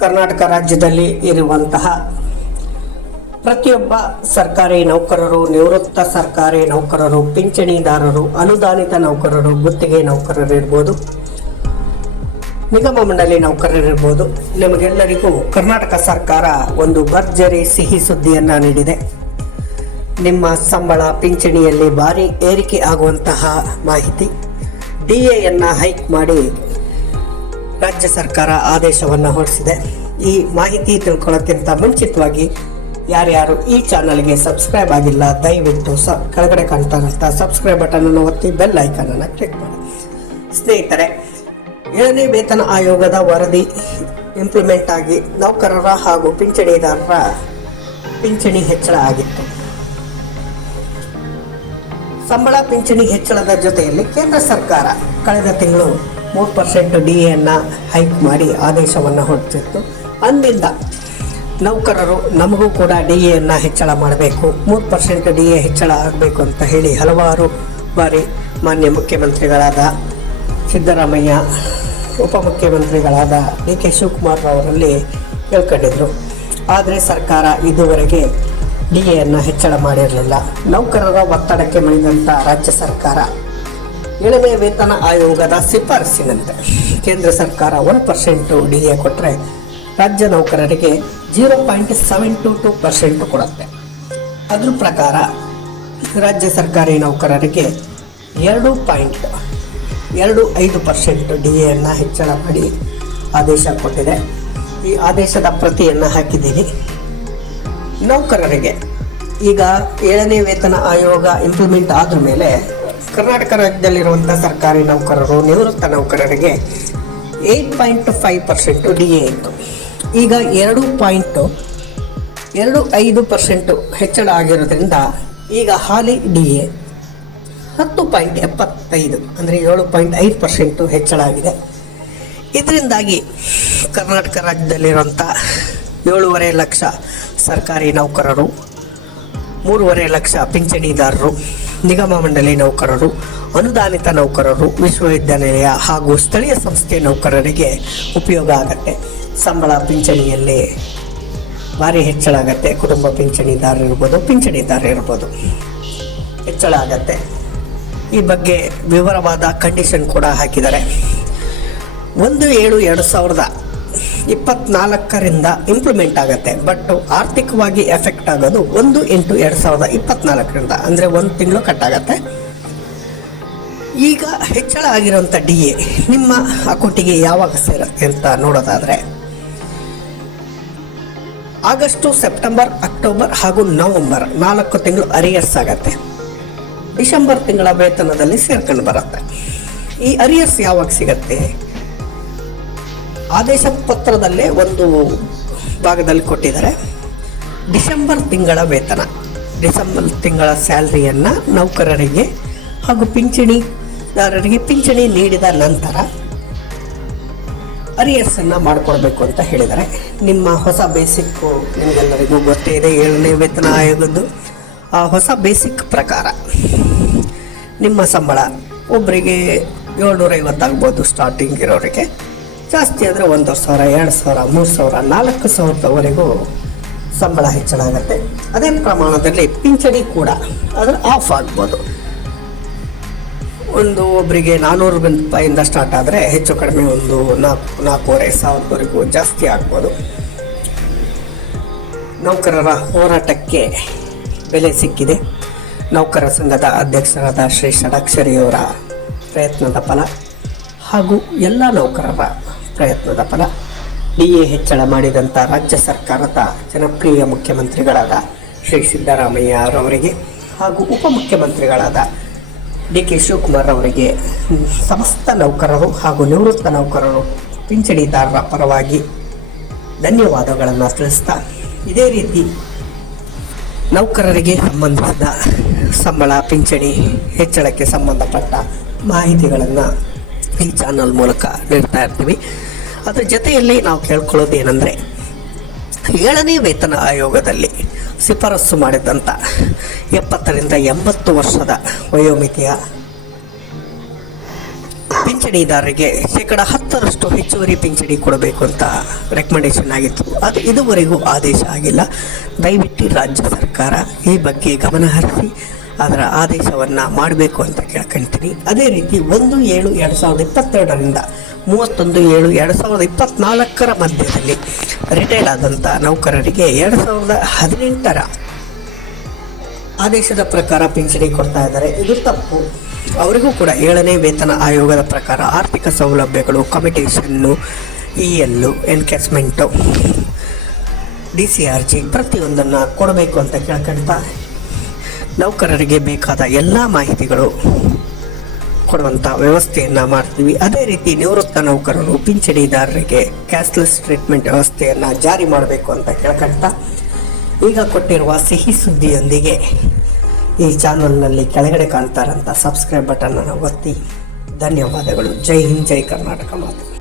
ಕರ್ನಾಟಕ ರಾಜ್ಯದಲ್ಲಿ ಇರುವಂತಹ ಪ್ರತಿಯೊಬ್ಬ ಸರ್ಕಾರಿ ನೌಕರರು, ನಿವೃತ್ತ ಸರ್ಕಾರಿ ನೌಕರರು, ಪಿಂಚಣಿದಾರರು, ಅನುದಾನಿತ ನೌಕರರು, ಗುತ್ತಿಗೆ ನೌಕರರು ಇರ್ಬೋದು, ನಿಗಮ ಮಂಡಳಿ ನೌಕರರಿರ್ಬೋದು ನಿಮಗೆಲ್ಲರಿಗೂ ಕರ್ನಾಟಕ ಸರ್ಕಾರ ಒಂದು ಭರ್ಜರಿ ಸಿಹಿ ಸುದ್ದಿಯನ್ನು ನೀಡಿದೆ. ನಿಮ್ಮ ಸಂಬಳ ಪಿಂಚಣಿಯಲ್ಲಿ ಭಾರಿ ಏರಿಕೆ ಆಗುವಂತಹ ಮಾಹಿತಿ. ಡಿ ಎನ್ನ ಹೈಕ್ ಮಾಡಿ ರಾಜ್ಯ ಸರ್ಕಾರ ಆದೇಶವನ್ನು ಹೊರಡಿಸಿದೆ. ಈ ಮಾಹಿತಿ ತಿಳ್ಕೊಳ್ಳೋಕ್ಕಿಂತ ಮುಂಚಿತವಾಗಿ ಯಾರ್ಯಾರು ಈ ಚಾನಲ್ಗೆ ಸಬ್ಸ್ಕ್ರೈಬ್ ಆಗಿಲ್ಲ, ದಯವಿಟ್ಟು ಸ, ಕೆಳಗಡೆ ಕಾಣ್ತಾ ಸಬ್ಸ್ಕ್ರೈಬ್ ಬಟನ್ ಅನ್ನು ಒತ್ತಿ ಬೆಲ್ ಐಕಾನ್ ಅನ್ನು ಕ್ಲಿಕ್ ಮಾಡಿ. ಸ್ನೇಹಿತರೆ, ಏಳನೇ ವೇತನ ಆಯೋಗದ ವರದಿ ಇಂಪ್ಲಿಮೆಂಟ್ ಆಗಿ ನೌಕರರ ಹಾಗೂ ಪಿಂಚಣಿದಾರರ ಪಿಂಚಣಿ ಹೆಚ್ಚಳ ಆಗಿತ್ತು. ಸಂಬಳ ಪಿಂಚಣಿ ಹೆಚ್ಚಳದ ಜೊತೆಯಲ್ಲಿ ಕೇಂದ್ರ ಸರ್ಕಾರ ಕಳೆದ ತಿಂಗಳು ಮೂರು ಪರ್ಸೆಂಟ್ ಡಿ ಎನ್ನ ಹೈಕ್ ಮಾಡಿ ಆದೇಶವನ್ನು ಹೊರಟಿತ್ತು. ಅಂದಿಂದ ನೌಕರರು ನಮಗೂ ಕೂಡ ಡಿ ಎನ್ನ ಹೆಚ್ಚಳ ಮಾಡಬೇಕು, ಮೂರು ಪರ್ಸೆಂಟ್ ಡಿ ಎ ಹೆಚ್ಚಳ ಆಗಬೇಕು ಅಂತ ಹೇಳಿ ಹಲವಾರು ಬಾರಿ ಮಾನ್ಯ ಮುಖ್ಯಮಂತ್ರಿಗಳಾದ ಸಿದ್ದರಾಮಯ್ಯ, ಉಪಮುಖ್ಯಮಂತ್ರಿಗಳಾದ ಡಿ ಕೆ ಶಿವಕುಮಾರ್ ಅವರಲ್ಲಿ ಕೇಳ್ಕೊಂಡಿದ್ರು ಆದರೆ ಸರ್ಕಾರ ಇದುವರೆಗೆ ಡಿ ಎನ್ನು ಹೆಚ್ಚಳ ಮಾಡಿರಲಿಲ್ಲ. ನೌಕರರ ಒತ್ತಡಕ್ಕೆ ಮಣಿದಂಥ ರಾಜ್ಯ ಸರ್ಕಾರ ಏಳನೇ ವೇತನ ಆಯೋಗದ ಶಿಫಾರಸಿನಂತೆ ಕೇಂದ್ರ ಸರ್ಕಾರ ಒನ್ ಪರ್ಸೆಂಟು ಡಿ ಎ ಕೊಟ್ಟರೆ ರಾಜ್ಯ ನೌಕರರಿಗೆ zero point seven two two percent ಕೊಡುತ್ತೆ. ಅದ್ರ ಪ್ರಕಾರ ರಾಜ್ಯ ಸರ್ಕಾರಿ ನೌಕರರಿಗೆ ಎರಡು ಪಾಯಿಂಟ್ ಎರಡು ಐದು ಪರ್ಸೆಂಟ್ ಡಿ ಎನ್ನು ಹೆಚ್ಚಳ ಮಾಡಿ ಆದೇಶ ಕೊಟ್ಟಿದೆ. ಈ ಆದೇಶದ ಪ್ರತಿಯನ್ನು ಹಾಕಿದ್ದೀನಿ ನೌಕರರಿಗೆ ಈಗ ಏಳನೇ ವೇತನ ಆಯೋಗ ಇಂಪ್ಲಿಮೆಂಟ್ ಆದ ಮೇಲೆ ಕರ್ನಾಟಕ ರಾಜ್ಯದಲ್ಲಿರುವಂಥ ಸರ್ಕಾರಿ ನೌಕರರು, ನಿವೃತ್ತ ನೌಕರರಿಗೆ eight point five percent D A ಇತ್ತು. ಈಗ ಎರಡು ಪಾಯಿಂಟು ಎರಡು ಐದು ಪರ್ಸೆಂಟು ಹೆಚ್ಚಳ ಆಗಿರೋದ್ರಿಂದ ಈಗ ಹಾಲಿ ಡಿ ಎ ಹತ್ತು ಪಾಯಿಂಟ್ ಎಪ್ಪತ್ತೈದು ಅಂದರೆ ಏಳು ಪಾಯಿಂಟ್ ಐದು ಪರ್ಸೆಂಟು ಹೆಚ್ಚಳ ಆಗಿದೆ. ಇದರಿಂದಾಗಿ ಕರ್ನಾಟಕ ರಾಜ್ಯದಲ್ಲಿರುವಂಥ ಏಳೂವರೆ ಲಕ್ಷ ಸರ್ಕಾರಿ ನೌಕರರು, ಮೂರುವರೆ ಲಕ್ಷ ಪಿಂಚಣಿದಾರರು ನಿಗಮ ಮಂಡಳಿ ನೌಕರರು, ಅನುದಾನಿತ ನೌಕರರು, ವಿಶ್ವವಿದ್ಯಾನಿಲಯ ಹಾಗೂ ಸ್ಥಳೀಯ ಸಂಸ್ಥೆ ನೌಕರರಿಗೆ ಉಪಯೋಗ ಆಗತ್ತೆ. ಸಂಬಳ ಪಿಂಚಣಿಯಲ್ಲಿ ಭಾರಿ ಹೆಚ್ಚಳ ಆಗತ್ತೆ. ಕುಟುಂಬ ಪಿಂಚಣಿದಾರ ಇರ್ಬೋದು ಪಿಂಚಣಿದಾರ ಇರ್ಬೋದು. ಹೆಚ್ಚಳ ಆಗತ್ತೆ. ಈ ಬಗ್ಗೆ ವಿವರವಾದ ಕಂಡೀಷನ್ ಕೂಡ ಹಾಕಿದ್ದಾರೆ. ಒಂದು ಏಳು ಎರಡು ಸಾವಿರದ ಇಪ್ಪತ್ನಾಲ್ಕರಿಂದ ಇಂಪ್ಲಿಮೆಂಟ್ ಆಗುತ್ತೆ. ಬಟ್ ಆರ್ಥಿಕವಾಗಿ ಎಫೆಕ್ಟ್ ಆಗೋದು ಒಂದು ಎಂಟು ಎರಡು ಸಾವಿರದ ಇಪ್ಪತ್ನಾಲ್ಕರಿಂದ, ಅಂದರೆ ಒಂದು ತಿಂಗಳು ಕಟ್ಟಾಗತ್ತೆ ಈಗ ಹೆಚ್ಚಳ ಆಗಿರುವಂಥ ಡಿ ಎ ನಿಮ್ಮ ಅಕೌಂಟಿಗೆ ಯಾವಾಗ ಸೇರುತ್ತೆ ಅಂತ ನೋಡೋದಾದರೆ, ಆಗಸ್ಟು, ಸೆಪ್ಟೆಂಬರ್, ಅಕ್ಟೋಬರ್ ಹಾಗೂ ನವೆಂಬರ್ ನಾಲ್ಕು ತಿಂಗಳು ಅರಿಯರ್ಸ್ ಆಗತ್ತೆ. ಡಿಸೆಂಬರ್ ತಿಂಗಳ ವೇತನದಲ್ಲಿ ಸೇರ್ಕೊಂಡು ಬರುತ್ತೆ. ಈ ಅರಿಯರ್ಸ್ ಯಾವಾಗ ಸಿಗತ್ತೆ? ಆದೇಶ ಪತ್ರದಲ್ಲೇ ಒಂದು ಭಾಗದಲ್ಲಿ ಕೊಟ್ಟಿದ್ದಾರೆ. ಡಿಸೆಂಬರ್ ತಿಂಗಳ ವೇತನ. ಡಿಸೆಂಬರ್ ತಿಂಗಳ ಸ್ಯಾಲ್ರಿಯನ್ನು ನೌಕರರಿಗೆ ಹಾಗೂ ಪಿಂಚಣಿದಾರರಿಗೆ ಪಿಂಚಣಿ ನೀಡಿದ ನಂತರ ಅರಿಯರ್ಸನ್ನು ಮಾಡಿಕೊಡ್ಬೇಕು ಅಂತ ಹೇಳಿದ್ದಾರೆ. ನಿಮ್ಮ ಹೊಸ ಬೇಸಿಕ್ಕು ನಿಮಗೆಲ್ಲರಿಗೂ ಗೊತ್ತೇ ಇದೆ, ಏಳನೇ ವೇತನ ಆಯೋಗದ್ದು. ಆ ಹೊಸ ಬೇಸಿಕ್ ಪ್ರಕಾರ ನಿಮ್ಮ ಸಂಬಳ ಒಬ್ಬರಿಗೆ ಏಳ್ನೂರೈವತ್ತಾಗ್ಬೋದು ಸ್ಟಾರ್ಟಿಂಗ್ ಇರೋರಿಗೆ. ಜಾಸ್ತಿ ಅಂದರೆ ಒಂದೂವರೆ ಸಾವಿರ, ಎರಡು ಸಾವಿರ, ಮೂರು ಸಾವಿರ, ನಾಲ್ಕು ಸಾವಿರದವರೆಗೂ ಸಂಬಳ ಹೆಚ್ಚಳ ಆಗುತ್ತೆ. ಅದೇ ಪ್ರಮಾಣದಲ್ಲಿ ಪಿಂಚಣಿ ಕೂಡ ಅದರ ಆಫ್ ಆಗ್ಬೋದು. ಒಂದು ಒಬ್ಬರಿಗೆ ನಾನ್ನೂರು ರೂಪಾಯಿಂದ ಸ್ಟಾರ್ಟ್ ಆದರೆ ಹೆಚ್ಚು ಕಡಿಮೆ ಒಂದು ನಾಲ್ಕು, ನಾಲ್ಕೂವರೆ ಸಾವಿರದವರೆಗೂ ಜಾಸ್ತಿ ಆಗ್ಬೋದು. ನೌಕರರ ಹೋರಾಟಕ್ಕೆ ಬೆಲೆ ಸಿಕ್ಕಿದೆ. ನೌಕರ ಸಂಘದ ಅಧ್ಯಕ್ಷರಾದ ಶ್ರೀ ಷಡಾಕ್ಷರಿಯವರ ಪ್ರಯತ್ನದ ಫಲ ಹಾಗೂ ಎಲ್ಲ ನೌಕರರ ಪ್ರಯತ್ನದ ಫಲ. ಡಿ ಎ ಹೆಚ್ಚಳ ಮಾಡಿದಂಥ ರಾಜ್ಯ ಸರ್ಕಾರದ ಜನಪ್ರಿಯ ಮುಖ್ಯಮಂತ್ರಿಗಳಾದ ಶ್ರೀ ಸಿದ್ದರಾಮಯ್ಯ ಅವರಿಗೆ ಹಾಗೂ ಉಪಮುಖ್ಯಮಂತ್ರಿಗಳಾದ ಡಿ ಕೆ ಶಿವಕುಮಾರ್ ಅವರಿಗೆ ಸಮಸ್ತ ನೌಕರರು ಹಾಗೂ ನಿವೃತ್ತ ನೌಕರರು ಪಿಂಚಣಿದಾರರ ಪರವಾಗಿ ಧನ್ಯವಾದಗಳನ್ನು ತಿಳಿಸ್ತಾ ಇದೇ ರೀತಿ ನೌಕರರಿಗೆ ಸಂಬಂಧಿಸಿದ ಸಂಬಳ, ಪಿಂಚಣಿ ಹೆಚ್ಚಳಕ್ಕೆ ಸಂಬಂಧಪಟ್ಟ ಮಾಹಿತಿಗಳನ್ನು ಈ ಚಾನಲ್ ಮೂಲಕ ನೀಡ್ತಾ ಇರ್ತೀವಿ. ಅದ್ರ ಜೊತೆಯಲ್ಲಿ ನಾವು ಕೇಳ್ಕೊಳ್ಳೋದು ಏನಂದರೆ ಏಳನೇ ವೇತನ ಆಯೋಗದಲ್ಲಿ ಶಿಫಾರಸು ಮಾಡಿದಂಥ ಎಪ್ಪತ್ತರಿಂದ ಎಂಬತ್ತು ವರ್ಷದ ವಯೋಮಿತಿಯ ಪಿಂಚಣಿದಾರರಿಗೆ ಶೇಕಡ ಹತ್ತರಷ್ಟು ಹೆಚ್ಚುವರಿ ಪಿಂಚಣಿ ಕೊಡಬೇಕು ಅಂತ ರೆಕಮೆಂಡೇಶನ್ ಆಗಿತ್ತು. ಅದು ಇದುವರೆಗೂ ಆದೇಶ ಆಗಿಲ್ಲ. ದಯವಿಟ್ಟು ರಾಜ್ಯ ಸರ್ಕಾರ ಈ ಬಗ್ಗೆ ಗಮನ ಹರಿಸಿ. ಅದರ ಆದೇಶವನ್ನು ಮಾಡಬೇಕು ಅಂತ ಕೇಳ್ಕೊಂತೀನಿ. ಅದೇ ರೀತಿ ಒಂದು ಏಳು ಎರಡು ಸಾವಿರದ ಇಪ್ಪತ್ತೆರಡರಿಂದ ಮೂವತ್ತೊಂದು ಏಳು ಎರಡು ಸಾವಿರದ ಇಪ್ಪತ್ತ್ನಾಲ್ಕರ ಮಧ್ಯದಲ್ಲಿ ರಿಟೈರ್ಡ್ ಆದಂಥ ನೌಕರರಿಗೆ ಎರಡು ಸಾವಿರದ ಹದಿನೆಂಟರ ಆದೇಶದ ಪ್ರಕಾರ ಪಿಂಚಣಿ ಕೊಡ್ತಾ ಇದ್ದಾರೆ. ಇದು ತಪ್ಪು. ಅವರಿಗೂ ಕೂಡ ಏಳನೇ ವೇತನ ಆಯೋಗದ ಪ್ರಕಾರ ಆರ್ಥಿಕ ಸೌಲಭ್ಯಗಳು ಕಮಿಟೇಷನ್ನು E L encashment D C R G ಪ್ರತಿಯೊಂದನ್ನು ಕೊಡಬೇಕು ಅಂತ ಕೇಳ್ಕೊಳ್ತಾ ನೌಕರರಿಗೆ ಬೇಕಾದ ಎಲ್ಲ ಮಾಹಿತಿಗಳು ಕೊಡುವಂಥ ವ್ಯವಸ್ಥೆಯನ್ನು ಮಾಡ್ತೀವಿ. ಅದೇ ರೀತಿ ನಿವೃತ್ತ ನೌಕರರು, ಪಿಂಚಣಿದಾರರಿಗೆ ಕ್ಯಾಶ್ಲೆಸ್ ಟ್ರೀಟ್ಮೆಂಟ್ ವ್ಯವಸ್ಥೆಯನ್ನು ಜಾರಿ ಮಾಡಬೇಕು ಅಂತ ಕೇಳ್ಕೊಳ್ತಾ ಈಗ ಕೊಟ್ಟಿರುವ ಸಿಹಿ ಸುದ್ದಿಯೊಂದಿಗೆ ಈ ಚಾನಲ್ನಲ್ಲಿ ಕೆಳಗಡೆ ಕಾಣ್ತಾರಂಥ ಸಬ್ಸ್ಕ್ರೈಬ್ ಬಟನನ್ನು ಒತ್ತಿ. ಧನ್ಯವಾದಗಳು. ಜೈ ಹಿಂದ್, ಜೈ ಕರ್ನಾಟಕ ಮಾತು.